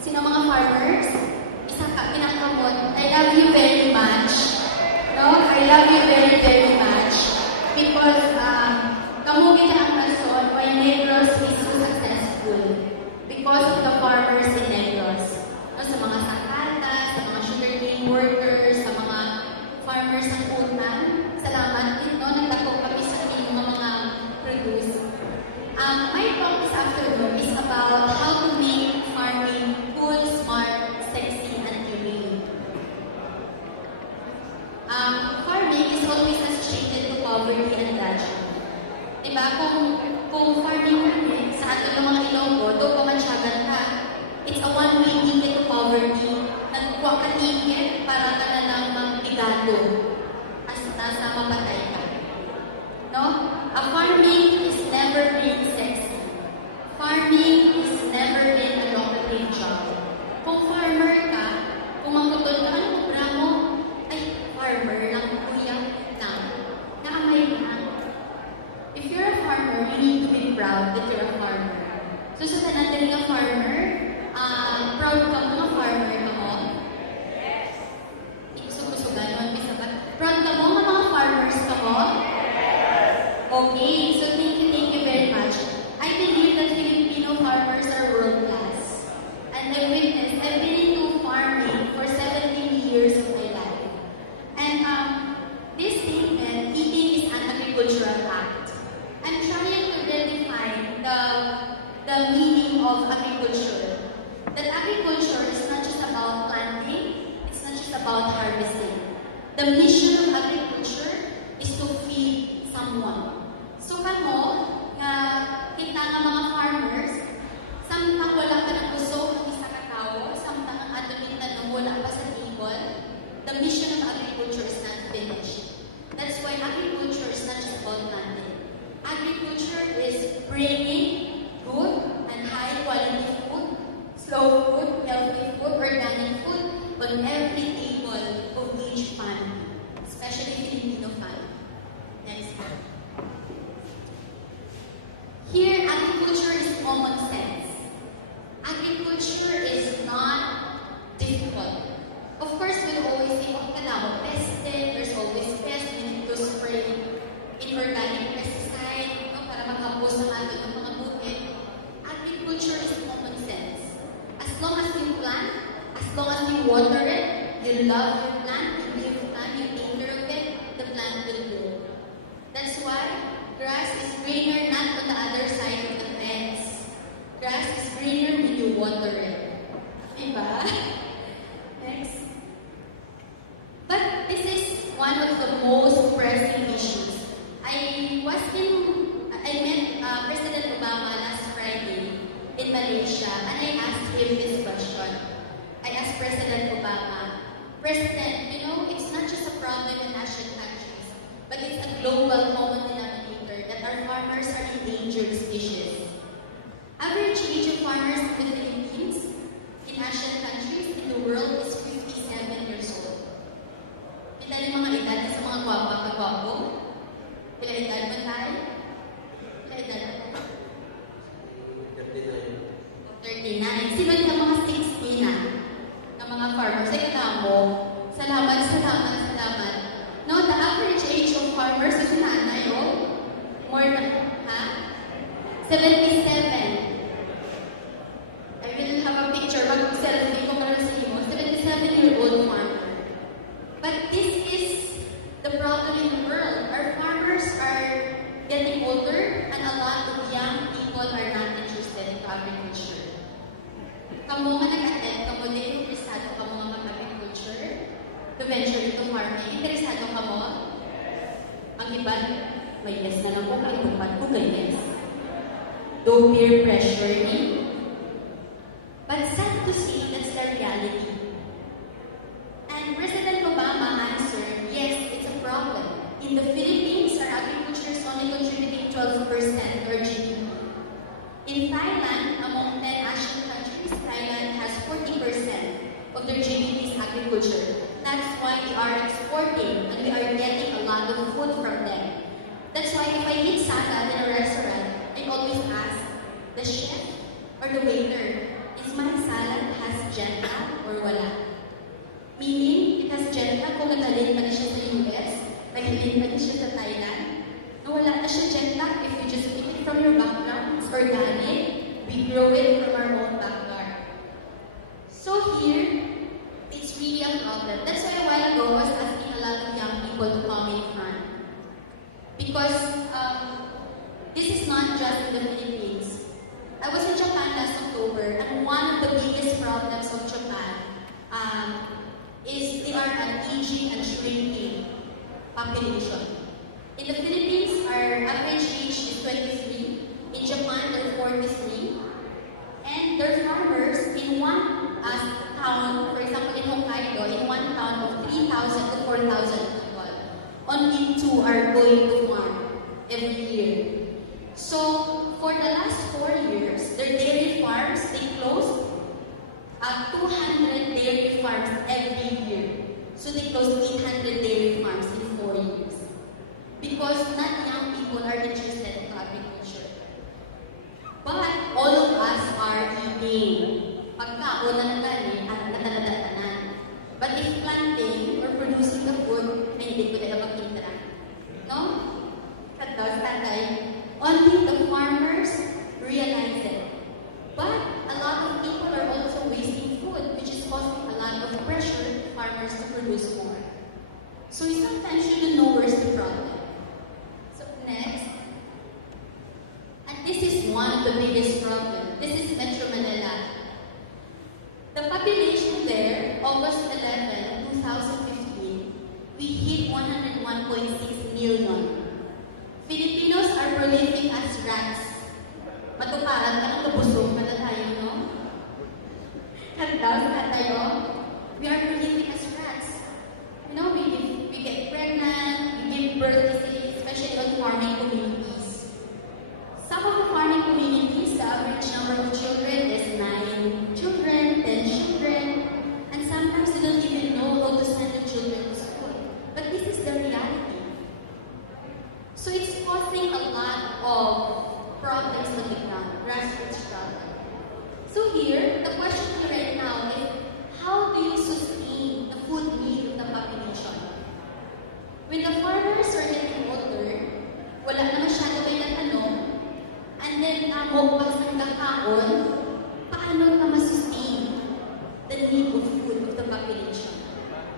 Sino mga farmers? Isa ka, pinakamot. I love you very much. No? I love you very, very much. Because kamugi na ang rason why Negros is so successful. Because of the farmers in Negros. No? Sa mga sakata, sa mga sugarcane workers, sa mga farmers ng utang. Salamat din, no? Nagtako kami sa ating mga produce. My talk this afternoon is about how to make farming cool, smart, sexy, and humane. Farming is always associated to poverty and tragedy. Diba? Kung farming natin sa atin ng mga Ilonggo, doon pa mansyagan ka, it's a one-way ticket to poverty. Nagkuha ka ticket para ka na lang magtigado hasta sa mapatay ka. No? A farming is never been sexy. Farming is never been a lucrative job. Kung farmer ka, kung mangutol ka, ano mo, bramo? Ay, farmer lang, kuya lang. Naamay lang. If you're a farmer, you need to be proud that you're a farmer. So sa natin nga farmer, proud ka mo nga farmer ka mo? Yes. Ikusugan mo, proud ka mo nga mga farmers ka mo? Okay, so thank you very much. I believe that Filipino farmers are world-class. And I've been into farming for 17 years of my life. And this statement, eating is an agricultural act. I'm trying to redefine the meaning of agriculture. That agriculture is not just about planting, it's not just about harvesting. The mission of agriculture is to feed someone. So kamo, kita nga mga farmers, samtang wala ka ng gusto ng isa ka tao, samtang ang adumintan ng wala pa sa table, the mission of agriculture is not finished. That's why agriculture is not just about planting. Agriculture is bringing good and high quality food, slow food, healthy food, organic food on every table of each family, especially Filipino family. Next one. Here, agriculture is common sense. Agriculture is not difficult. Of course, we'll always say, oh, kailangan pested, there's always pests, we need to spray inorganic pesticide, no, para makapos ng ating mga bukid. Agriculture is common sense. As long as you plant, as long as you water it, you love your plant, you give time, you take care of it, the plant will grow. That's why grass is greener not on the other side of the fence. Grass is greener when you water it. Diba? Next. But this is one of the most pressing issues. I met President Obama last Friday in Malaysia and I asked him this question. I asked President Obama, President, you know, it's not just a problem in Asian countries, but it's a global common denominator that our farmers are endangered species. Average age of farmers in the Philippines, in Asian countries, in the world is 57 years old. Pila yung mga edad sa mga gwapa-kagwapo? Pila edad ba tayo? Pila edad ba tayo? 39. Sino yung mga 60 na? Ng mga farmers? Ay, katamo. Salamat. No, the average age of farmers is nanay, oh? More than, 77. I will have a picture, mag-selfie ko para sa inyo. 77-year-old farmer. But this is the problem in the world. Our farmers are getting older and a lot of young people are not interested in agriculture. Kamu nga nag-attend, kamu din interesado ka mga mag-agriculture, to venture into farming, interesado ka mo? Ang iba, may yes na lang po kayo, tupad ko kay yes. Don't peer pressure me. But sad to see, that's the reality. And President Obama answered, yes, it's a problem. In the Philippines, our agriculture is only contributing 12% to our GDP. In Thailand, among 10 Asian countries, Thailand has 40% of their GDP is agriculture. That's why we are exporting and we are getting a lot of food from them. That's why if I eat salad in a restaurant, I always ask the chef or the waiter, is my salad has binenta niya siya sa Thailand. Nawala na siya jet lag if you just pick it from your backyard. It's organic. We grow it from our own backyard. So here, it's really a problem. That's why a while ago I was asking a lot of young people to come in front. Because this is not just in the Philippines. I was in Japan last October, and one of the biggest problems of Japan is they are an aging and shrinking population. In the Philippines, our average age is 23. In Japan, they're 43. And their farmers in one town, for example in Hokkaido, in one town of 3,000 to 4,000 people, only 2 are going to farm every year. So, for the last 4 years, their dairy farms, they closed 200 dairy farms every year. So they closed 800 dairy farms in 4 years. Because not young people are interested in agriculture. But all of us are eating. Pagkaon na nagani, at natanadatanan. But if planting or producing the food, ay hindi ko nila magkita. No? Kataw, tatay. Only the farmers realize it. But a lot of people are also wasting food, which is causing a lot of pressure to farmers to produce more. So sometimes you don't know where's the problem. So next. And this is one of the biggest problems. This is Metro Manila. The population there, August 11, 2015, we hit 101.6 million. Filipinos are prolific as rats. Matuparan ka ng lubusong ka na tayo, no? Kandaw na tayo. We are prolific as rats. You know, we get pregnant, we give birth easily, especially on farming communities. Some of the farming communities, the average number of children is 9 children, 10 children, and sometimes they don't even know how to send their children to school. But this is the reality. So it's causing a lot of problems on the ground, grassroots problem. So here, the question right now is, how do you sustain the food need of the population? When the farmers are getting older, wala na masyado kayo natanong, and then pas ng kakaon, paano ka masustain the need of food of the population?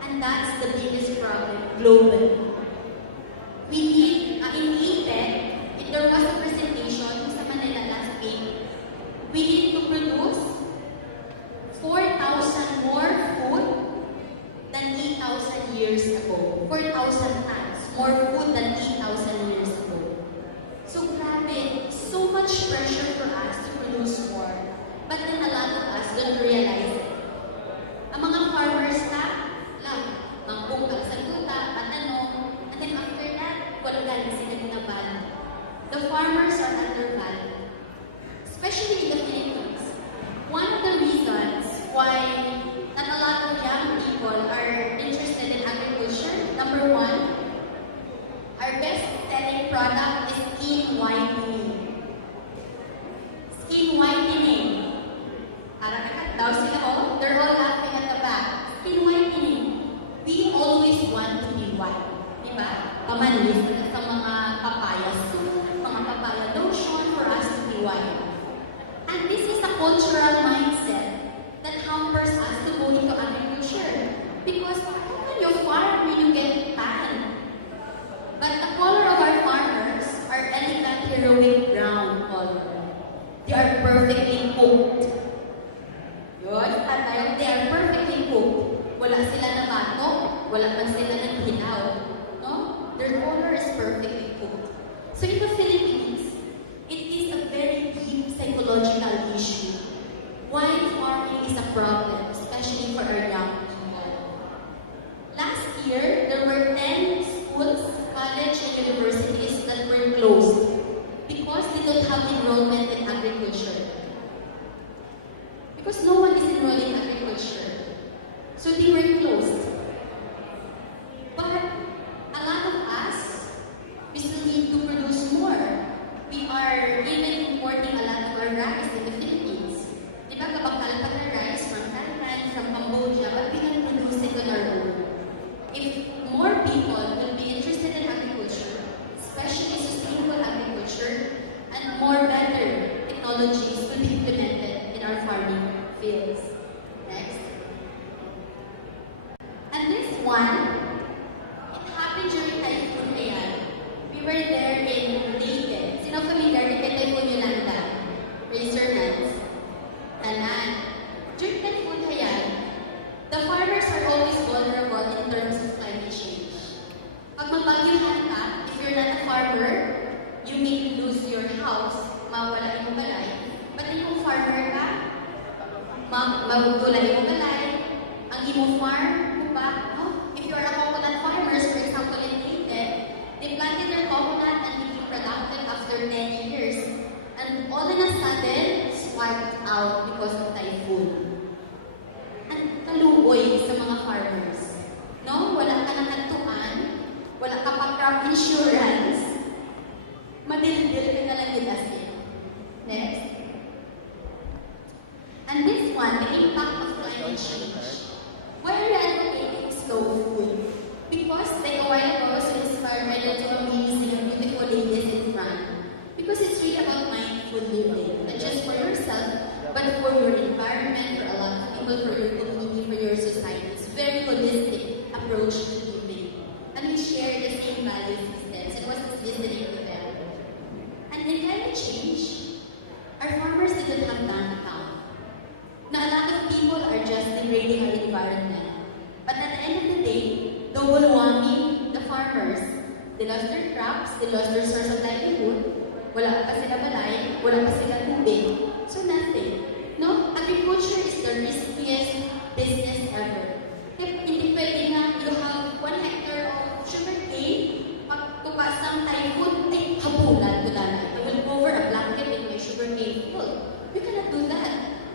And that's the biggest problem globally. We need, in APEC, there was a presentation sa Manila last week. We need to produce 4,000 more food than 8,000 years ago. 4,000 tons more food than 8,000 years ago. So grabe, so much pressure for us to produce more. But then a lot of us don't realize it. Ang mga farmers lang, mangbungkal sa luta, patanong, and then after that, walang galing sila ginabalan. The farmers are undervalued, especially in the Philippines. One of the reasons why not a lot of young people are interested in agriculture, number one, our best-selling product is skin whitening. Skin whitening. Parang nakataw sila, oh, they're all laughing at the back. Skin whitening. We always want to be white. Diba? Pamanis sa mga papaya soup, mga papaya lotion for us to be white. And this is a cultural mindset that hampers us to go into agriculture. Because how can you farm when you get tan? But the color of our farmers are elegant, heroic brown color. They are perfectly cooked. Yun, at they are perfectly cooked. Wala sila na batok, wala man sila ng hinaw. No? Their color is perfectly cooked. So in the Philippines, it is a very deep psychological issue. Why farming is a problem, especially for our young people. Last year, there were 10 schools, college, and universities that were closed because they don't have enrollment in agriculture. Because no one is enrolled in agriculture. So they were closed. But a lot of us, we still need to produce more. We are even importing a lot of our rice in the Philippines. Diba kabakal pa na rice from Thailand, from Cambodia, but we can produce it on our own. If more people will be interested in agriculture, one, it happened during Typhoon Haiyan. We were there in Leyte. Sino familiar with Typhoon Yolanda? Raise your hands. Anan. During Typhoon Haiyan, the farmers are always vulnerable in terms of climate change. Pag mabagyuhan ka, if you're not a farmer, you may lose your house, mawala yung balay. But kung farmer ka, mawala yung balay, ang imo farm, kuba, no? If you are a coconut farmers, for example in Leyte, they planted their coconut and became productive after 10 years. And all of a sudden, wiped out because of typhoon. Ang kaluoy sa mga farmers. No? Wala ka ng kantuan, wala ka pa crop insurance, madildil ka na lang gidasin. Next. And this one, the impact of climate change. Why are we advocating slow food? Because like a while ago, so inspired by the two amazing, beautiful ladies in front. Because it's really about mindful living. Not just for yourself, but for your environment, for a lot of people, for your community, for your society. It's a very holistic approach to living. And we share the same value systems and what's listening to them. And in climate change, our farmers didn't have bank account. Now, a lot of people are just degrading our environment. But at the end of the day, double whammy, the farmers. They lost their crops, they lost their source of livelihood, wala pa sila balay, wala pa sila tubig. So nothing. No? Agriculture is the riskiest business ever. Hindi pwede na you have 1 hectare of sugarcane, pag tupas ng typhoon, ay habulan ko dahil. I will cover a blanket with my sugarcane field. You cannot do that.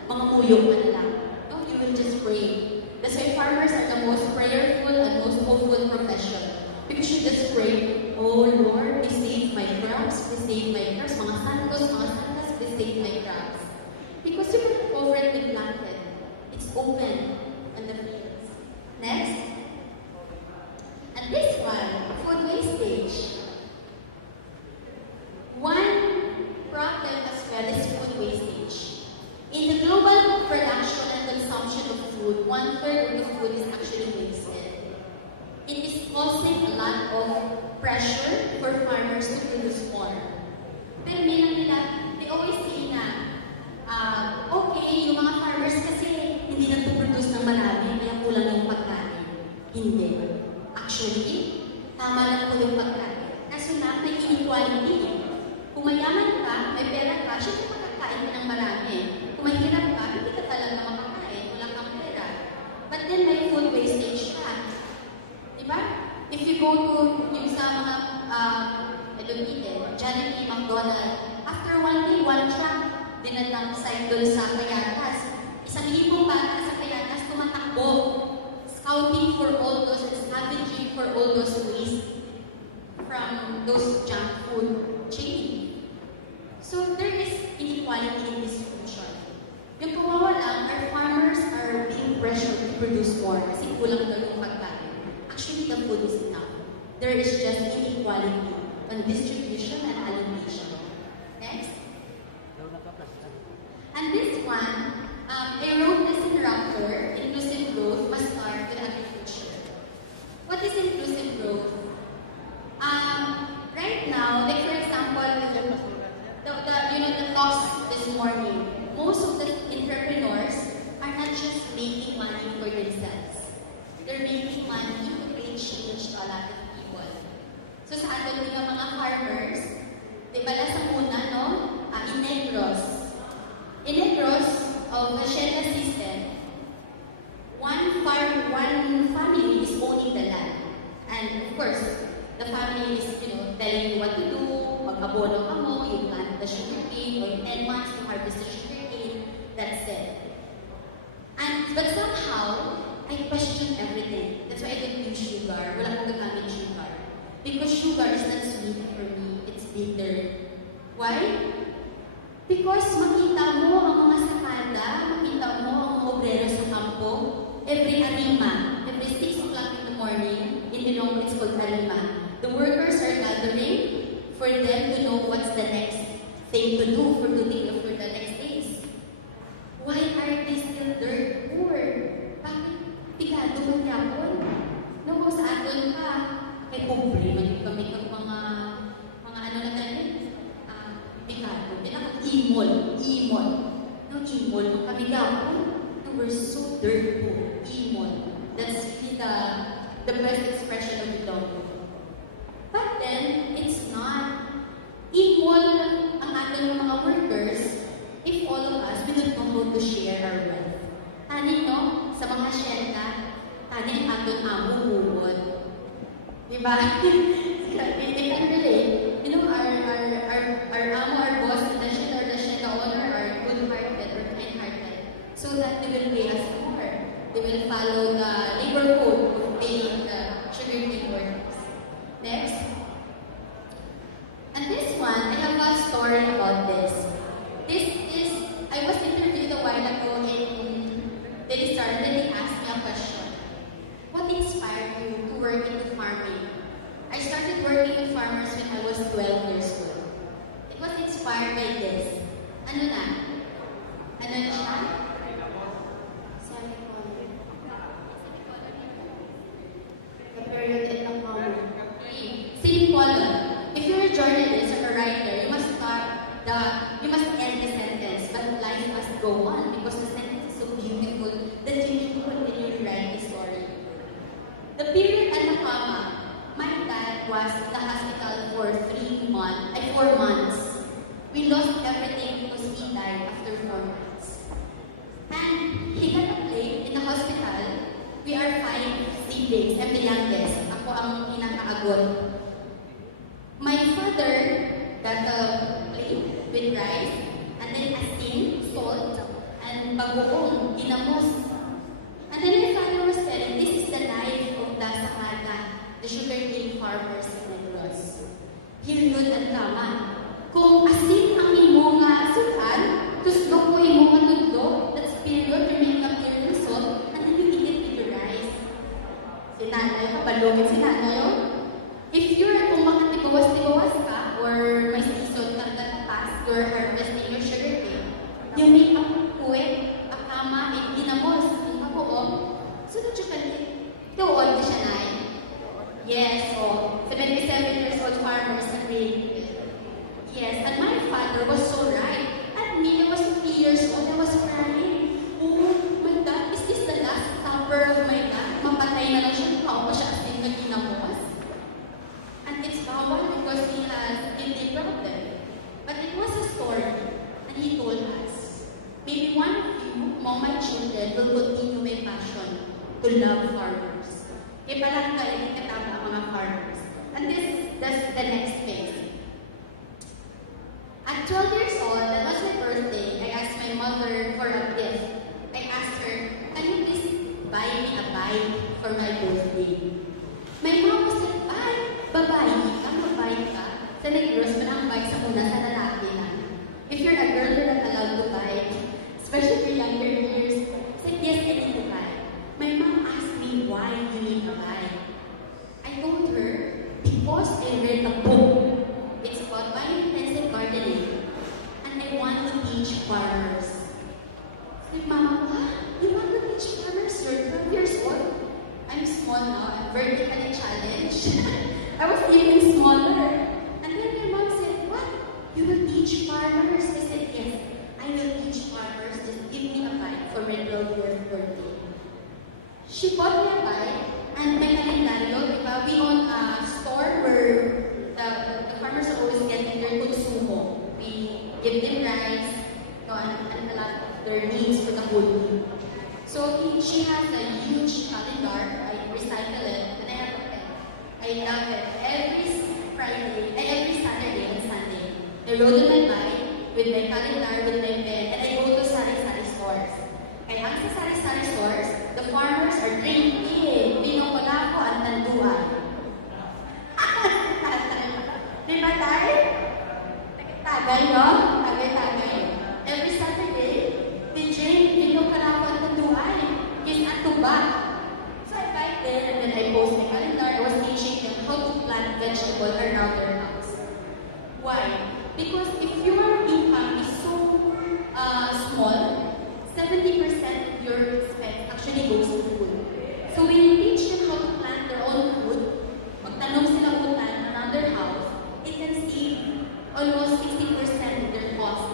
Mga muyong na lang. No? You will just pray. That's why farmers are the most prayerful and most hopeful profession. Because you just pray, oh Lord, please save my crops, please save my crops, mga santas, please save my crops. Because you can cover it with blanket. It's open on the fields. Next. And this one, food wastage. One problem as well is food wastage. In the global production and consumption of food, 1/3 of the food is actually wasted. It is causing a lot of pressure for farmers to produce more. Pero minang nila, they always say na, okay, yung mga farmers kasi hindi nagpo-produce ng marami, kaya kulang yung pagkain. Hindi. Actually, tama lang po yung pagkain. Kaso na, may inequality. Kung mayaman ka, may pera ka, syempre makakain ka ng marami. Kung mahirap ka, hindi ka talaga makakain, wala kang pera. But then may food wastage ka. Diba? If you go to yung sa mga, I don't eat it, Jollibee, McDonald's, after 1 day, 1 truck, dinadang site doon sa Kayatas. 1,000 bata sa Kayatas tumatakbo, scouting for all those, scavenging for all those waste from those junk food chain. So there is inequality in distribution. Yung kawawa lang, our farmers are being pressured to produce more kasi kulang daw yung pagkain. Actually, the food is enough. There is just inequality on distribution and allocation. Next. And this one, I wrote this in Raptor, inclusive growth must start with agriculture. What is inclusive growth? Right now, like for example, the talks this morning, most of the entrepreneurs are not just making money for themselves. They're making money to create change to a lot of people. So sa atin din mga farmers, di ba sa muna, no? In Negros. In Negros, of the Cherrie system, one family is owning the land. And of course, the family is, telling you what to do, mag-abono ka mo, you plant the sugarcane, or 10 months to harvest the sugarcane, that's it. But somehow, I question everything. That's why I don't use sugar. Wala akong gagamit sugar. Because sugar is not sweet for me. It's bitter. Why? Because makita mo ang mga sakada, makita mo ang mga obrero sa kampo, every arima, every 6 o'clock in the morning, in Ilonggo it's called arima. The workers are gathering for them to know what's the next thing to do for today or for the next days. Why are they still dirt poor? Bakit pigado magyapon? No, were so dirtful, emo. That's really the best expression of the dog. But then, it's not equal ang ating mga workers if all of us, we don't know how to share our wealth. Tani, no? Sa mga shelta, tani ang ating amo-uwod. Diba? If I relate, you know, our amo, our boss, the shelta owner are good-hearted or kind-hearted so that they will pay us more. They will follow the labor code of paying the sugarcane workers. Next. And this one, I have a story about this. I was interviewed a while ago in Daily Star, and then they asked me a question. What inspired you to work in farming? I started working with farmers when I was 12 years old. It was inspired by this. Ano na? Ano na siya? The period in the farm. Semicolon. If you're a journalist or a writer, you must end the sentence, but life must go on because the sentence is so beautiful that you need to continue to write the story. The period at the comma, my dad was in the hospital for 4 months. We lost everything because he died after 4 months. And he got a plate in the hospital. We are 5 siblings, I'm the youngest. Ako ang pinakaagot. My father got a plate with rice, and then asin, salt, and bagoong, ginamos. And then my father was telling, this is the life of the Sakada, the sugarcane farmers in Negros. Period at kama. Kung asin ang imo nga sukan, tuslo ko imo nga tudlo, that's period, you make a period salt, and then you eat it with your rice. Sinanayo, kabalogin sinanayo. If you're kung makatibawas-tibawas ka, or may season ka pass, you're harvesting your sugarcane, you make a kuwet, a kama, and ginamos, yung kabuong, so that you can eat. Doon, di siya na. Yes, so 77 years old farmers agree. Yes, and my father was so right. At me, I was 3 years old, I was crying. Oh my God, is this the last supper of my dad? Mapatay na lang siya, pa siya as in ginamos. And it's power because he has kidney problem. But it was a story, and he told us, maybe one of you, among my children, will continue my passion to love farmers. Kaya palang kayo katama ang mga farmers. And that's the next phase. At 12 years old, that was my birthday, I asked my mother for a gift. I asked her, can you please buy me a bike for my birthday? My mom said, babae ka, mabait ka. Sa Negros, manang bike sa una sa lalaki na. If you're a girl, you're not allowed to bike. Especially for younger years. Said, yes, I need to buy. My mom asked me why you need a bike. I told her, because I read a book. It's about biointensive gardening. And I want to teach farmers. Said, Mama, you want to teach farmers? You're 12 years old. I'm small now. I'm vertically challenged. I was even smaller. And then my mom said, what? You will teach farmers? I said, yes, I will teach farmers. Just give me a bike for my 12th birthday. She bought me a bike, and my kalendaryo, we own a store where the farmers are always getting their consumo. We give them rice, and a lot of their needs for the whole week. So she has a huge calendar. I recycle it, and I have a pen. I love it. Every Saturday and Sunday, I rode on my bike with my calendar, with my pen, and I go to sari-sari stores. Kaya ang sa sari-sari stores, the farmers are drinking. Pinokolako at tanduan. Di ba tayo? Tagay, no? Tagay. Every Saturday, they drink pinokolako at tanduan. Kiss at tuba. So I bike there, and then I post my calendar. I was teaching them how to plant vegetables around their house. Why? Because if your income is so small, 70% of your expense actually goes to food. So when you teach them how to plant their own food, magtanong sila utan around their house, it can save almost 60% of their cost.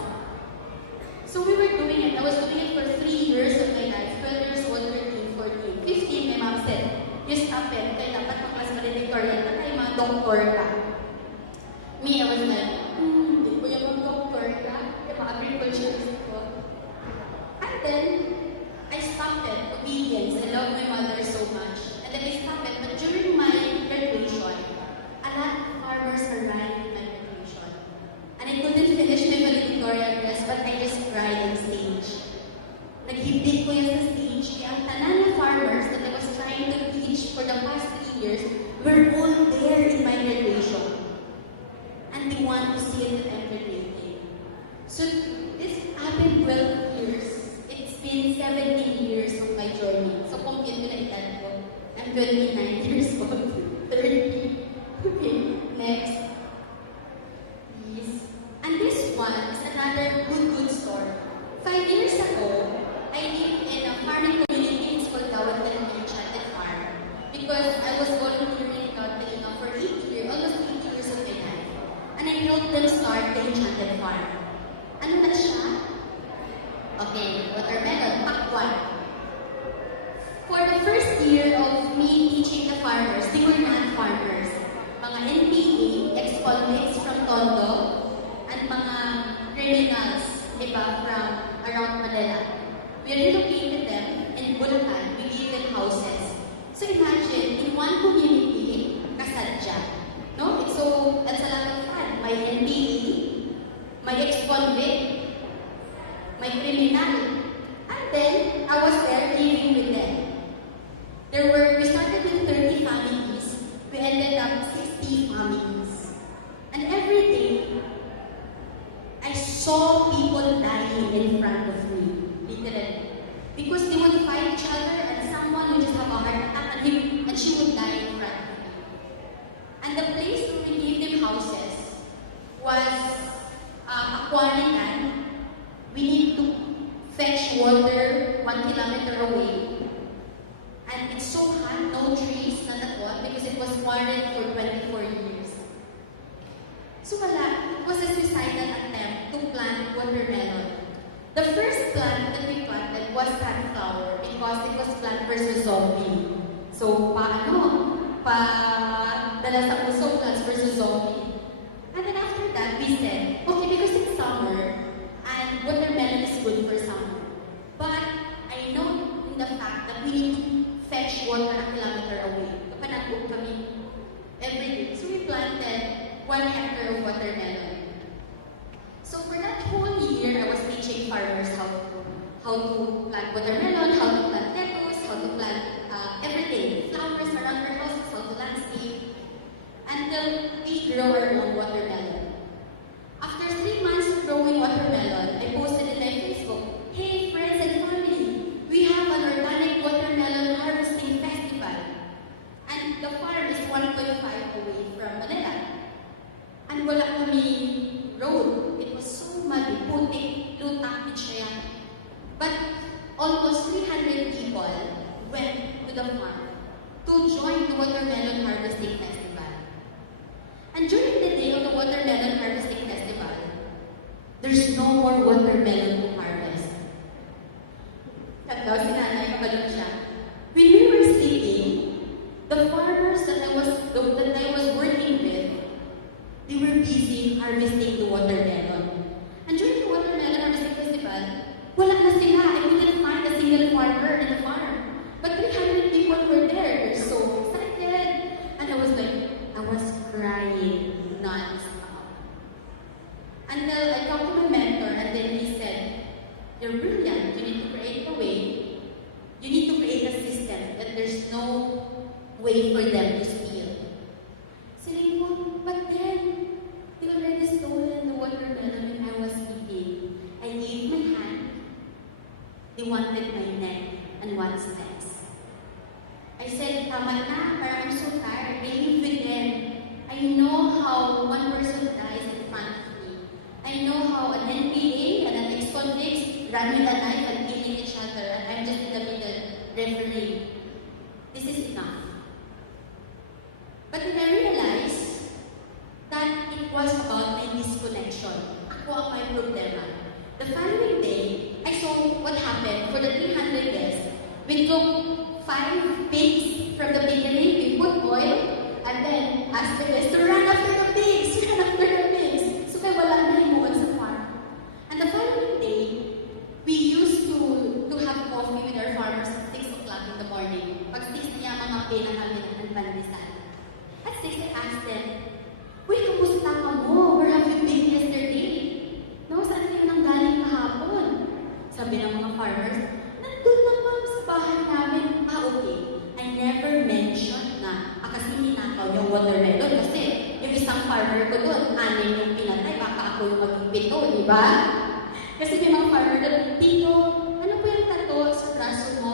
So we were doing it. I was doing it for 3 years of my life. mag-doctor ka. Me, I was like, hindi ko yung mag-doctor ka. Yung mga agriculturist ko. And then, I stopped it. Obedience. I love my mother so much. And then I stopped it. But during my graduation, a lot of farmers arrived in my graduation. And I couldn't finish my valedictorian dress, but I just cried on stage. Naghibig ko yan sa stage. Kaya ang tanan na farmers that I was trying to teach for the past 3 years were all there in my graduation. And they want to see it that I'm graduating. So this happened 12 years. It's been 17 years of my journey. So compute ko na edad ko. I'm 29 years old. 30. Okay, next. Yes. And this one is another good story. 5 years ago, I lived in a farming community in Skolgawat, Enchanted Farm. Because I was volunteering in Atilano for 8 years, almost 8 years of my life. And I helped them start the Enchanted Farm. Ano na siya? Okay, watermelon, pakwan. For the first year of me teaching the farmers, they were not farmers. Mga NPA, ex-convicts from Tondo, and mga criminals, iba, from around Manila. We relocated them in Bulacan. We gave them houses. So imagine, in one community, kasadya. No? So, that's a lot of fun. My NPA, my ex-convict, my criminal. And then, I was there living with them. We started with 30 families. We ended up 60 families. And every day, I saw people dying in front of me, literally. Because they would fight each other and someone would just have a heart attack and she would die in front of me. And the place where we gave them houses was a quarry. We need to fetch water 1 kilometer away. And it's so hot, no trees, not at all, because it was quarried for 24 years. So wala, it was a suicidal attempt to plant watermelon. The first plant that we planted was sunflower because it was plant versus zombie. So dala sa puso, plants versus zombie. And then after that, we said, okay, because it's summer, and watermelon is good for summer. But I know in the fact that we need to fetch water a kilometer away. Kapanagod kami every day. So we planted 1 hectare of watermelon. So for that whole year, I was teaching farmers how to plant watermelon, how to plant lettuce, how to plant everything, flowers around our houses, how to landscape, until we grow our own watermelon. After 3 months of growing watermelon, I posted in my Facebook, "Hey friends and family, we have an organic watermelon harvesting festival." And the farm is 1.5 away from Manila. And wala kami road. It was so muddy, putik, lutak, siya. But almost 300 people went to the farm to join the watermelon harvesting festival. And during the day of the watermelon harvesting festival, there's no more watermelon to harvest. Tatlaw si nanay, kabalong siya. When we were sleeping, the farmers that I was working with, they were busy harvesting the watermelon. And during the watermelon harvesting festival, wala na sila. I couldn't find a single farmer in the farm. But 300 people were there. They're so excited. And I was crying non-stop. Until I talked to my mentor, and then he said, "You're brilliant. You need to create a way. You need to create a system that there's no way for them to steal." Sabi ko, but then, they already stolen the watermelon when I was eating. I gave my hand. They wanted my neck and what's next. I said, tama na, parang I'm so tired. I live with them. I know how one person dies in front of me. I know how an NPA and an ex-convict run with a knife and killing each other, and I'm just in the middle refereeing. This is enough. But then I realized that it was about my disconnection. Ako ang may problema. The following day, I saw what happened for the 300 guests. We took 5 pigs from the beginning, we put oil, and then ask the guests to run after the pigs, run after the pigs. So kaya wala na himuon sa farm. And the following day, we used to have coffee with our farmers at 6 o'clock in the morning. Pag 6 niya, mga pena kami ng pandesal. At 6, I asked them, "Uy, kamusta ka mo? Where have you been yesterday? No, saan kayo nang galing kahapon?" Sabi ng mga farmers, "Nandun lang ma'am sa bahay namin." Ah, okay. I never mentioned na kasi ninakaw yung watermelon kasi yung isang farmer ko doon, 6 yung pinatay, baka ako yung maging 7, di ba? Kasi may mga farmer doon, "Tito, ano po yung tattoo sa braso mo?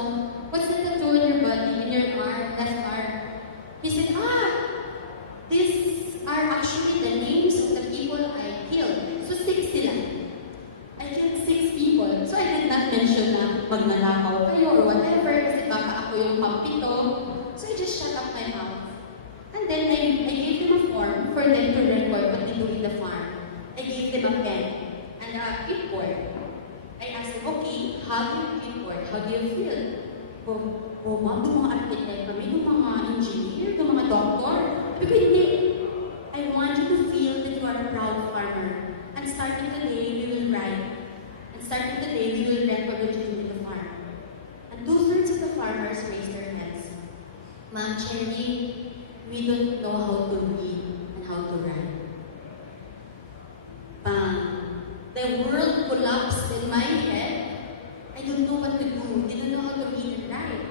What's the tattoo in your body, in your arm, left arm?" He said, "These are actually the names of the people I killed." So 6 sila. I killed 6 people. So I did not mention na magnanakaw kayo or whatever kasi baka ako yung pampito. So I just shut up my mouth. And then I gave them a form for them to record what they do in the farm. I gave them a pen and a clipboard. I asked them, "Okay, how do you clipboard? How do you feel?" Ma'am, yung mga architect kami, yung mga engineer, yung mga doctor. Sabi ko, "Hindi. I want you to feel that you are a proud farmer. And starting today, we will write. And starting today, we will record what you do in the farm." And 2/3 of the farmers raised their hands. "Ma'am Cherrie, we don't know how to read and how to write." Bang! The world collapsed in my head. I don't know what to do. Didn't know how to read and write.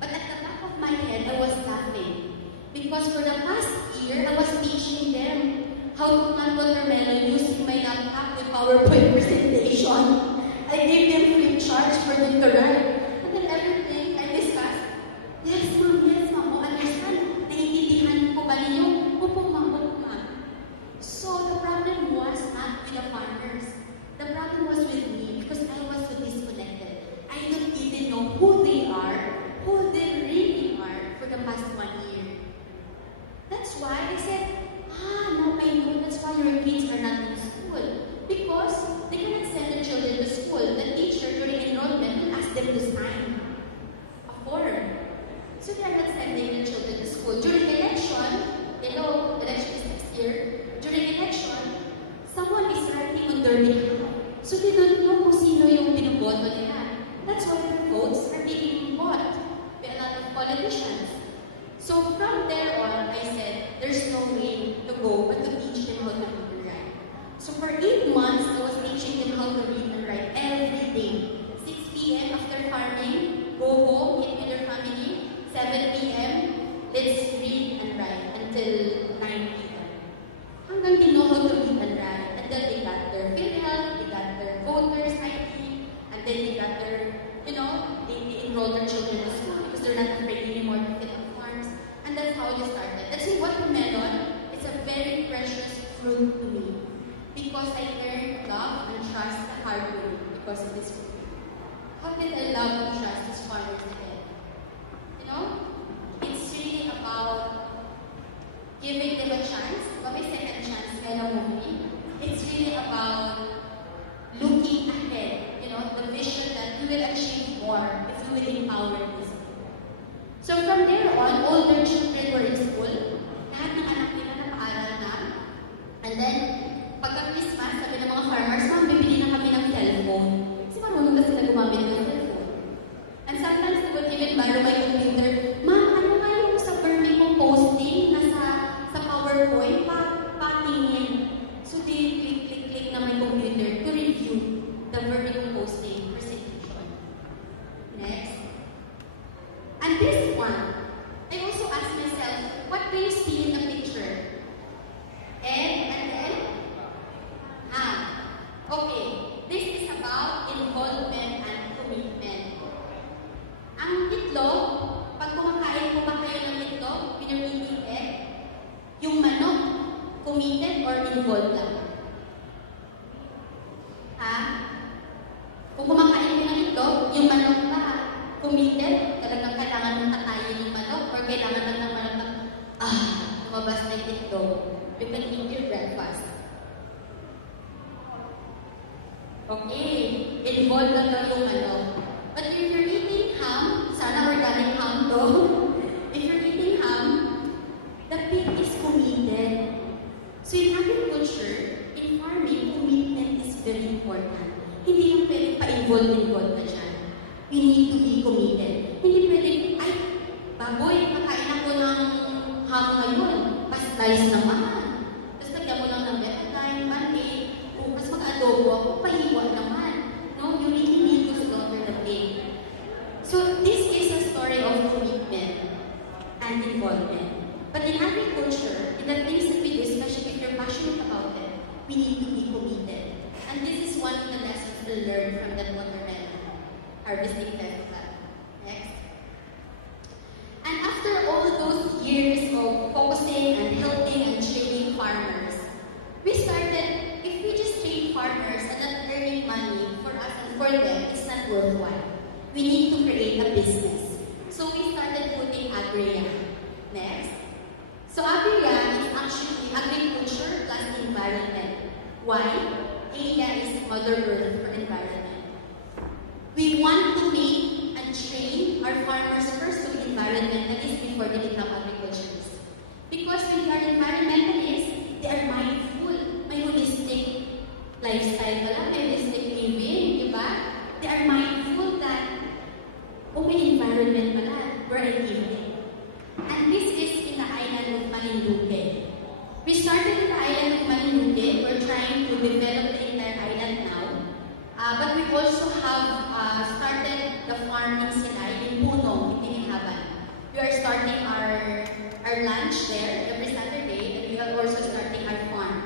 But at the back of my head, I was laughing. Because for the past year, I was teaching them how to plant watermelon using my laptop with PowerPoint presentation. I gave them free charge for them to write. And then everything I discussed, yes ma'am, o understand, naiintindihan ko ba ninyo? Opo ma'am. So the problem was not with the farmers. The problem was with me because I was so disconnected. I don't even know who they are, who they really are for the past 1 year. That's why I said, now I know that's why your kids are not in school. Because they cannot send the children to school. The teacher during enrollment will ask them to sign a form. So they are not sending the children to school. During election is next year, during election, someone is writing on their behalf. So they don't know kung sino yung binoboto nila. That's why their votes are being bought by a lot of politicians. So from there on, I said, there's no way to go but to teach them how to read and write. So for 8 months, I was teaching them how to read and write every day. 6 p.m. after farming, go home, eat with your family. 7 p.m., let's read and write until 9 p.m. Hanggang they know how to read and write. Until they got their PhilHealth, they got their voters ID, and then they got their, they enrolled their children to school because they're not afraid anymore to fit on farms. And that's how you started. That's why watermelon is a very precious fruit to me. Because I learned love and trust the hard way because of this fruit. How did I love and trust these farmers again? It's really about giving them a chance. What is second chance? Movie. It's really about looking ahead. The vision that we will achieve more if we will empower these people. So from there on, all their children were in school. Lahat ng anak nila nakaaral na. And then, pagka-Christmas, sabi ng mga farmers, "Ma'am, bibili na kami ng cellphone." Kasi marunong na sila gumamit ng cellphone. And sometimes they would even borrow my computer. "Ma'am, ano nga yung sa vermicomposting na sa PowerPoint? Patingin." So they click na my computer to review the vermicomposting presentation. Next. And this one, I also asked myself, what do you see in the picture? And then, okay, this is about involvement and commitment. Ang itlog, pag kumakain po ba kayo ng itlog, when you're eating egg, yung manok, committed or involved lang? Kung kumakain ko ng itlog, yung manok ba, committed, talagang kailangan mong katayin yung manok, or kailangan lang ng manok na, lumabas na yung itlog, you can eat your breakfast. Okay, involved lang daw yung manok. But if you're eating ham, sana organic ham to, if you're eating ham, the pig is committed. Hindi pwede, ay, baboy, makain ako ng ham ngayon. Pastice naman. Tapos lagyan mo lang ng betadine, band-aid, bukas mag-adobo ako, pahiwa naman. No, you really need to slaughter the pig. So this is a story of commitment and involvement. But in agriculture, in the things that we do, especially if you're passionate about it, we need to be committed. And this is one of the lessons we learned from the watermelon harvesting festival. Next. And after all those years of focusing and helping and training farmers, we started, if we just train farmers and not earning money for us and for them, it's not worthwhile. We need to create a business. So we started putting Agria. Next. So Agria is actually agriculture plus environment. Why? Gaia is Mother Earth for environment. We want to make and train our farmers first to be environmentalists before they become agriculturists. Because when they are environmentalists, they are mindful. May holistic lifestyle pala, may holistic living, di ba? They are mindful that, oh, may environment pala where I live. And this is in the island of Malinluque. We started in the island of Malinluque. We're trying to develop the entire island now. But we also have started the farm in Sinai, in Puno, in Tinihaban. We are starting our lunch there every Saturday, and we are also starting our farm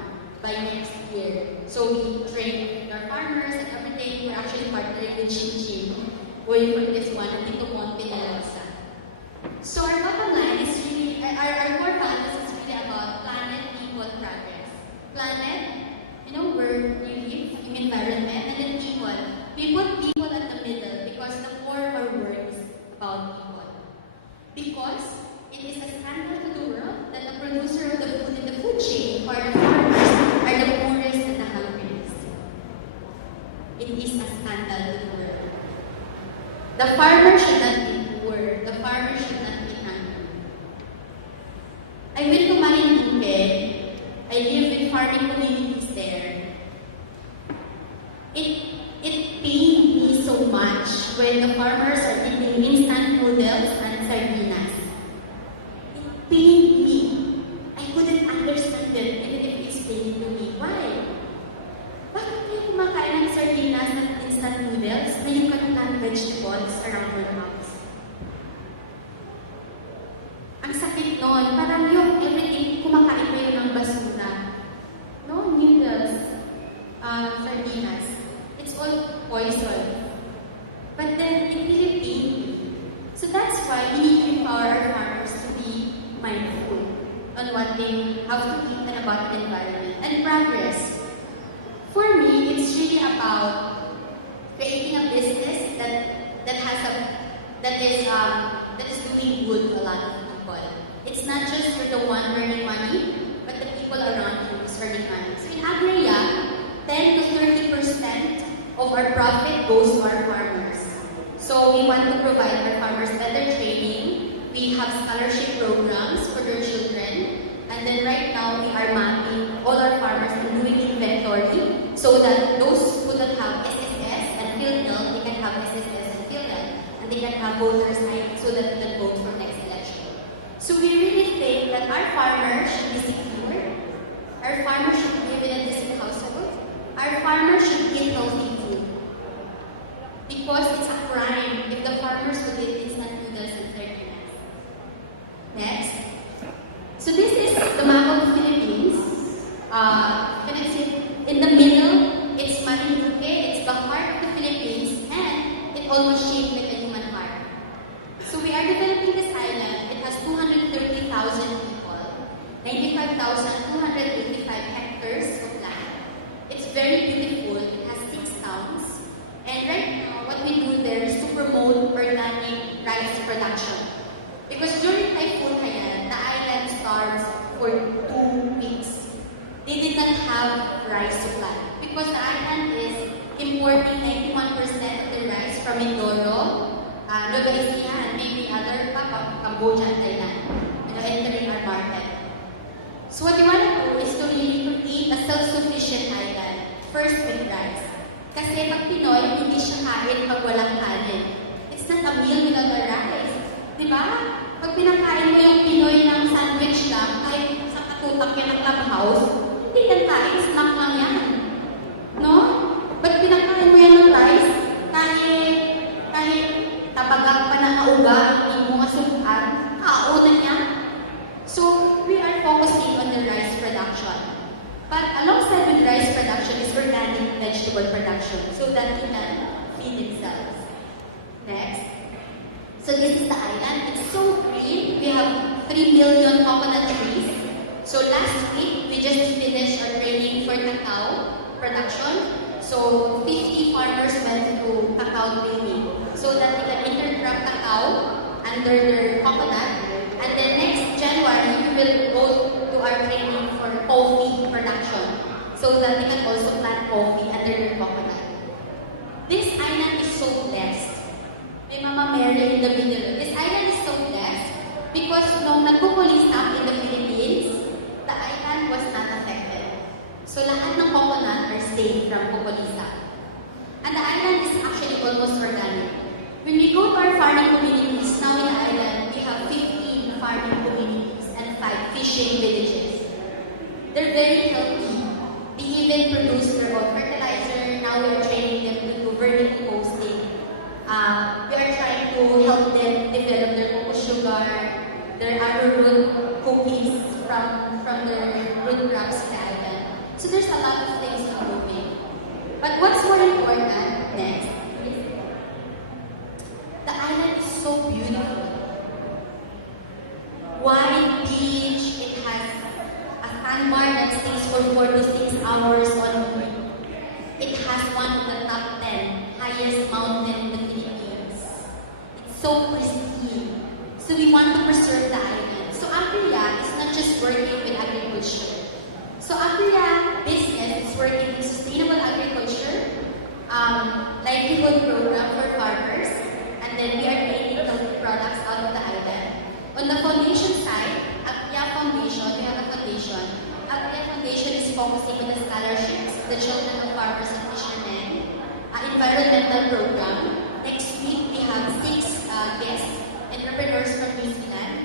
by next year. So we train our farmers and everything. We're actually partnering with Chin going for this one, Tito Monte de Lausa. So our bottom line is really, our core values is really about planet, people, progress. Planet, where we live, in environment, and then people. We put people at the middle because the core of our work is about people. Because it is a scandal to the world that the producer of the food in the food chain, or the farmers, are the poorest and the hungriest. It is a scandal to the world. The farmer should not be poor. The farmer should not be hungry. I went to Malinluque. I live in farming communities there. It pained me so much when the farmers are eating instant noodles and sardinas. It pained me. I couldn't understand it, even if it's explained to me. Why? Bakit kayo kumakain ng sardinas at instant noodles na yung kanilang vegetables around your house? Ang sakit nun, parang yung everything, kumakain kayo ng basura. No? Noodles, sardinas. It's all poison. But then, it really pained me. So that's why we need to empower our farmers to be mindful on what they have to eat and about the environment. And progress. For me, it's really about creating a business that is doing good to a lot of people. It's not just for the one earning money, but the people around you is earning money. So in Agria, 10 to 30% of our profit goes to our farmers. So we want to provide our farmers better training. We have scholarship programs for their children. And then right now, we are mapping all our farmers and doing inventory so that those who don't have SSS and PhilHealth, they can have SSS and PhilHealth, and they can have voters' ID so that they can vote for next election. So we really think that our farmers should be secure. Our farmers should live in a decent household. Our farmers should eat healthy food. Because it's a crime if the farmers would eat instant noodles and sardinas. Next. So this is the map of the Philippines. In the middle, it's Marinduque, it's the heart of the Philippines, and it almost shaped like a human heart. So we are developing this island. It has 230,000 people, 95,285 hectares of land. It's very beautiful. It has 6 towns. And right now, what we do there is to promote organic rice production. Because during Typhoon Haiyan, the island starves for 2 weeks. They did not have rice supply. Because the island is importing 91% of the rice from Mindoro, Nueva Ecija, and maybe other Cambodia and Thailand, entering our market. So what we want to do is to really create a self-sufficient island, first with rice. Kasi pag Pinoy, hindi siya kain pag walang kanin. It's not a meal Di ba? Pag pinakain mo yung Pinoy ng sandwich lang, kahit sa katutak yan ng clubhouse, hindi yan kain, snack lang yan. No? Pag pinakain mo yan ng rice, kahit tabagak pa ng auga, hindi mo kasukan, kaunan niya. So, we are focusing on the rice production. But alongside with rice production is organic vegetable production so that we can feed themselves. Next. So this is the island. It's so green. We have 3 million coconut trees. So last week, we just finished our training for cacao production. So 50 farmers went to cacao training so that they can intercrop cacao under their coconut. And then next January, we will go to our training for coffee production so that they can also plant coffee under their coconut. This island is so blessed. May Mama Mary in the middle. This island is so blessed because nung nagkukulisap in the Philippines, the island was not affected. So lahat ng coconut are safe from kukulisap. And the island is actually almost organic. When we go to our farming communities, now in the island, we have 15 farming communities and 5 fishing villages. They're very healthy. They even produce their own fertilizer. Now we are training them to do vermicomposting. We are trying to help them develop their cocoa sugar, their arrowroot cookies from their root crops in the island. So there's a lot of things improving. But what's more important next is the island is so beautiful. Wide beach, it has a sandbar that stays for 4 to 6 hours on the beach. It has one of the top 10 highest mountain in the Philippines. It's so pristine. So we want to preserve the island. So Agria is not just working with agriculture. So Agria business is working in sustainable agriculture, livelihood program for farmers, and then we are creating healthy products out of the island. On the foundation side, Agria Foundation, we have a foundation. Agria Foundation is focusing on the scholarships, the children of farmers and fishermen, environmental program. Next week, we have 6 guests, entrepreneurs from New Zealand.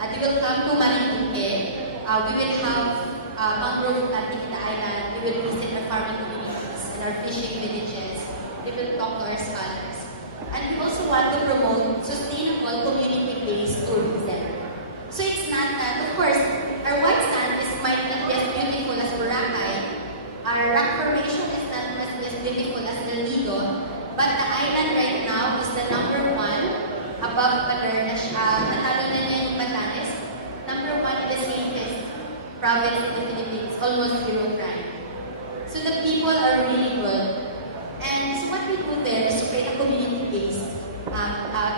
They will come to Marinduque. We will have mangrove planting in the island. We will visit our farming communities and our fishing villages. We will talk to our scholars. And we also want to promote sustainable community-based tourism. So it's not that, of course, our white sand might not be as beautiful as Boracay. Our rock formation is not as beautiful as El Nido. But the island right now is the #1 above Cadernas. Natalo na niya yung Batanes. #1 in the safest province in the Philippines. Almost zero crime. So the people are really good. And so what we do there is to create a community-based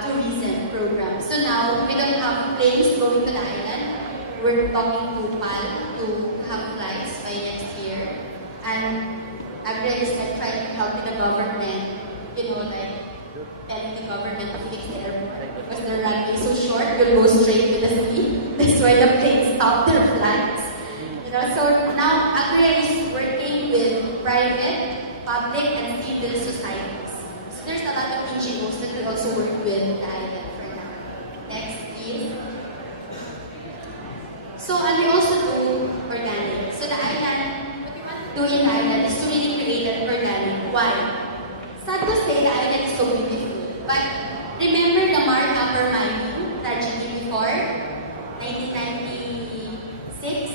tourism program. So now, we don't have planes going to the island. We're talking to PAL to have flights by next year. And Agria is like trying to help the government, like telling the government to fix the airport because the runway is so short, you'll go straight to the sea. That's why the planes stop their flights. So now Agria is working with private, public, and civil societies. So there's a lot of NGOs that we also work with in the island for now. Next is. So and we also do organic. So the island, what we want to do in the island is to really create an organic. Why? Sad to say the island is so beautiful. But remember the Mark Upper Mining tragedy before? 1996?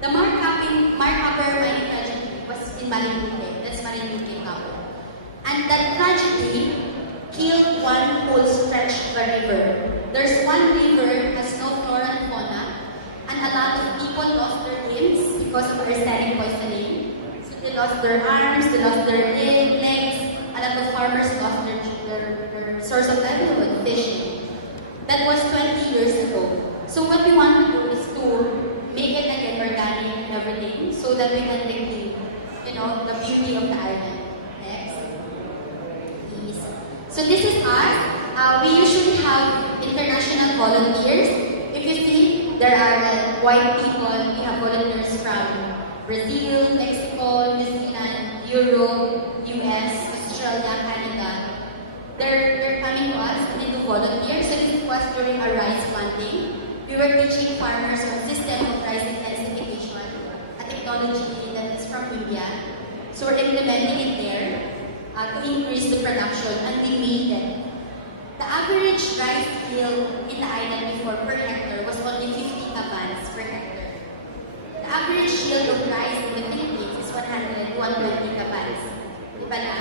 The Mark Upper Mining tragedy was in Marinduque. That's Marinduque Capo. And that tragedy killed one whole stretch of the river. There's one river has no flora and fauna, and a lot of people lost their limbs because of arsenic poisoning. So they lost their arms, they lost their legs. A lot of farmers lost their source of livelihood, fishing. That was 20 years ago. So what we want to do is to make it again organic and everything so that we can reclaim, the beauty of the island. Next. Please. So this is us. We usually have international volunteers. If you see, there are white people. We have volunteers from Brazil, Mexico, New Zealand, Europe, US, Australia, Canada. They're coming to us and they do volunteer. So this was We were teaching farmers on system of rice intensification, a technology that is from India. So we're implementing it there to increase the production, and we made it. The average rice yield in the island before per hectare was only 50 kabans per hectare. The average yield of rice in the Philippines is 100 to 120 kabans. Diba na?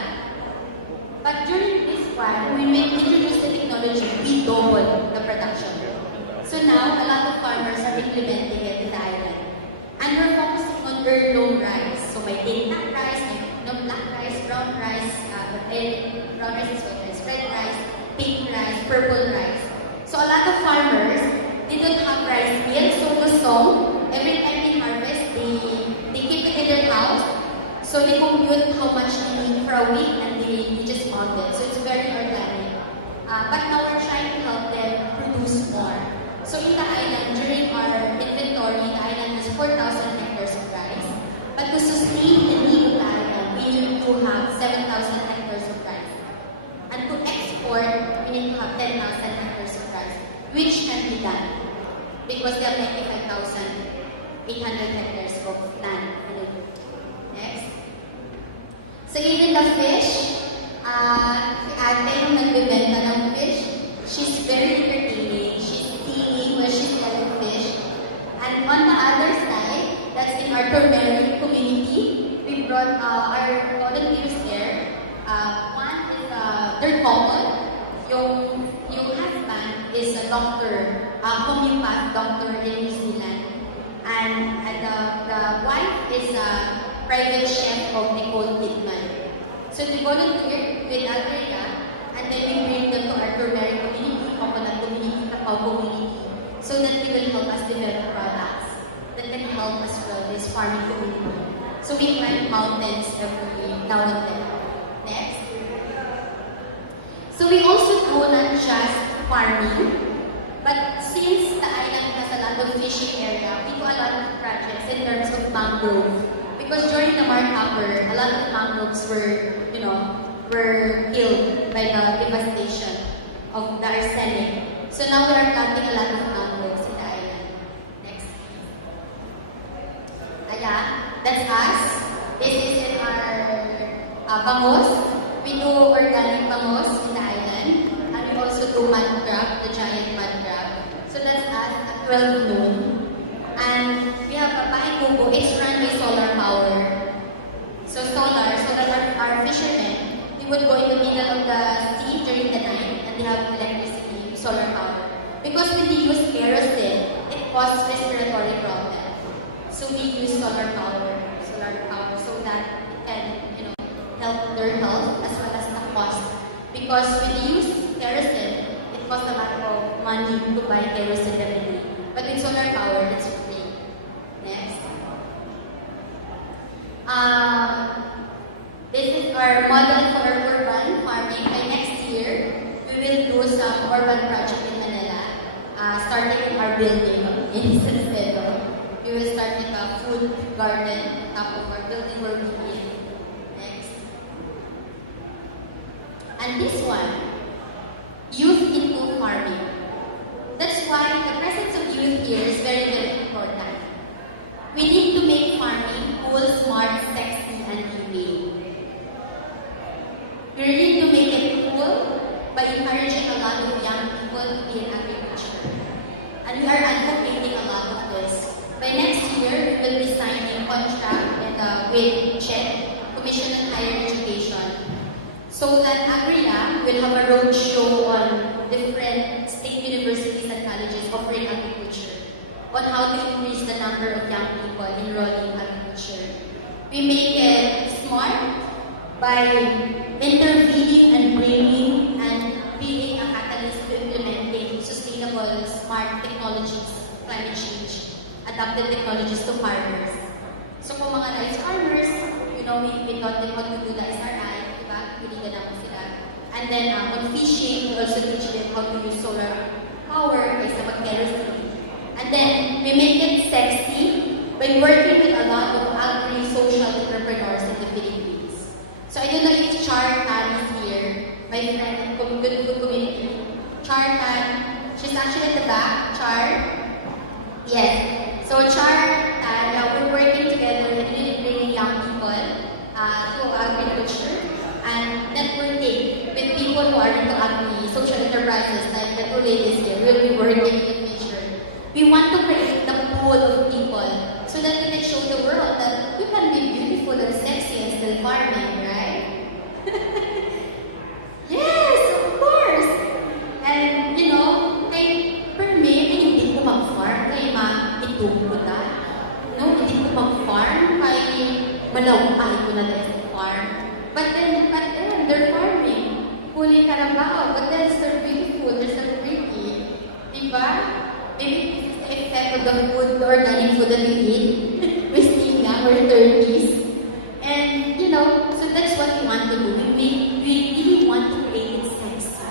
But during this one, when we introduced the technology, we doubled the production. So now, a lot of farmers are implementing it in the island. And we're focusing on heirloom rice. So may data rice, may black rice, brown rice, brown rice is white rice, red rice, pink rice, purple rice. So a lot of farmers, they don't have rice meal, so the song, every time they harvest, they keep it in their house. So they compute how much they need for a week and they just count it. So it's very organic. But now we're trying to help them produce more. So in the island, during our inventory, the island has 4,000 hectares of rice. But to sustain the need of the island, we need to have 7,000 hectares of rice. And to export, we need to have 10,000 hectares of rice, which can be done because they have 95,800 hectares of land. Next. So even the fish, si ate yung nagbibenta ng fish, she's very entertaining. She's singing while she's selling fish. And on the other side, that's in our Cherrie community, we brought our volunteers there. One is, they're couple. Yung husband is a doctor, a homeopath doctor in New Zealand. And the wife is a private chef of Nicole Kidman. So they volunteered with Algeria, and then we bring them to our Cherrie community, coconut community, cacao community, so that they will help us develop products that can help us grow this farming community. So we climb mountains every now and then. Next. So we also do not just farming, but since the island has a lot of fishing area, we do a lot of projects in terms of mangrove. Because during the Markhapper, a lot of mangroves were killed by the devastation of the arsenic. So now we are planting a lot of mangroves in the island. Next. That's us. This is in our bangos. We do organic bangos in the island. And we also do mud crab, the giant mud crab. So that's us at 12 noon. And we have a Paikubo. It's run by solar power. So solar, so that our fishermen, we would go in the middle of the sea during the night and they have electricity, solar power. Because when they use kerosene, it causes respiratory problems. So we use solar power so that it can, help their health as well as the cost. Because when they use kerosene, it costs a lot of money to buy kerosene every day. But with solar power, it's free. Next. This is our model for urban farming. By next year, we will do some urban project in Manila, starting our building in Salcedo. We will start with a food garden top of our building where we live. Next. And this one, youth into farming. That's why the presence of youth here is very, very important. We need to make farming cool, smart, sexy, and humane. We really need to make it cool by encouraging a lot of young people to be in agriculture. And we are advocating a lot of this. By next year, we will be signing a contract with CHED, Commission on Higher Education, so that Agria will have a roadshow on different state universities and colleges offering agriculture, on how to increase the number of young people enrolling in agriculture. We make it smart by intervening and bringing and being a catalyst to implementing sustainable, smart technologies, climate change, adapted technologies to farmers. So kung mga rice farmers, we taught them how to do the SRI, diba? Piligan naman sila. And then on fishing, we also teach them how to use solar power kaysa mag-kerosene. And then we make it sexy by working with a lot of agri-social entrepreneurs in the Philippines. So I don't know if Char Tan is here, my friend in good community. Char Tan, she's actually at the back. Char, Yes. So Char, we're working together with really bringing young people to agriculture and networking with people who are into social enterprises like the two ladies here. We'll be working in the future. We want to create the pool of people so that we can show the world that you can be beautiful and sexy and still farming, right? Yes, of course. And for me, hindi ko mag-farm kay ma-itungkutan. No, hindi ko mag-farm kay malaway ko na din sa farm. But then, they're farming. Huli Carabao, but then they're beautiful, they're so pretty. Diba? Maybe this is the effect of the food, the organic food that we eat. We still young, we're 30s. And, so that's what we want to do. We really want to create it sexy.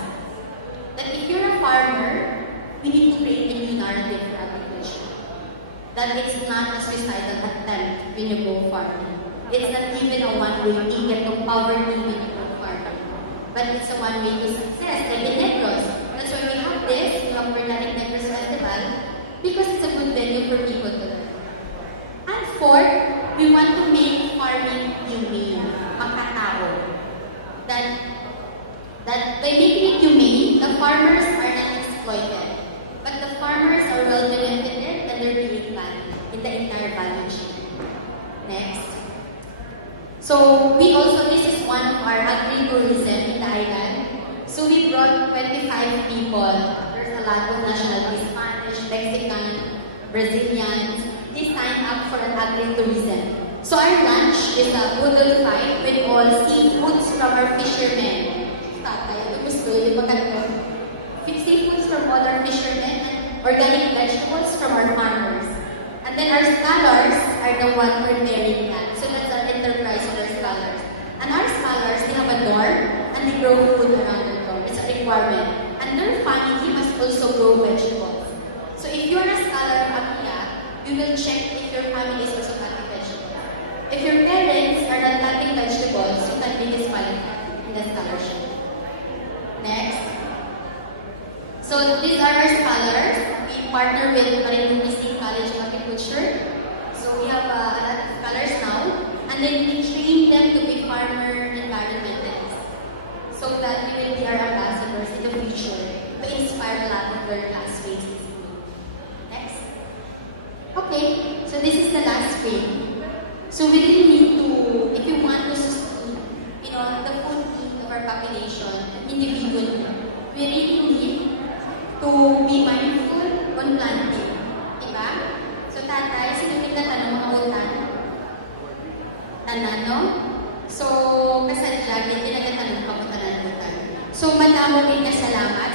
That if you're a farmer, we need to create a new narrative for agriculture. That it's not a suicidal attempt when you go farming. It's not even a one-way ticket to poverty when you go farming. But it's a one-way to success, like in Negros. That's why we have this, Organic Negros Festival, because it's a good venue for people to learn. And fourth, we want to make farming humane, makatao. That by making it humane, the farmers are not exploited. But the farmers are well benefited and they're being valued in the entire value chain. Next. So this is one of our agri-tourism in the island. So we brought 25 people. There's a lot of nationalities, Spanish, Mexican, Brazilians. They signed up for an agri-tourism. So our lunch is a boodle fight with all seafoods from our fishermen. Seafoods from all our fishermen and organic vegetables from our farmers. And then our scholars are the one preparing that. So that's our enterprise of our scholars. And our scholars, they have a dorm and they grow food around their dorm. It's a requirement. And their family must also grow vegetables. So if you're a scholar of Akia, we will check if your family is also planting vegetables. If your parents are not planting vegetables, you can be disqualified in the scholarship. Next. So these are our scholars. We partner with Marinduque State College of Agriculture. So we have a lot of scholars now. And then we train them to be farmer environmentalists. So that we will be our ambassadors in the future to inspire a lot of their classmates in school. Next. Okay, so this is the last frame. So we really need to, if you want to sustain, the food need of our population individually, we really need to be mindful on planting. Diba? So tatay, sino yung tatanong mga utan? Tanan, no? So, kasadya, hindi nagtatanong ka mo tanan utan. So, madamo din kasalamat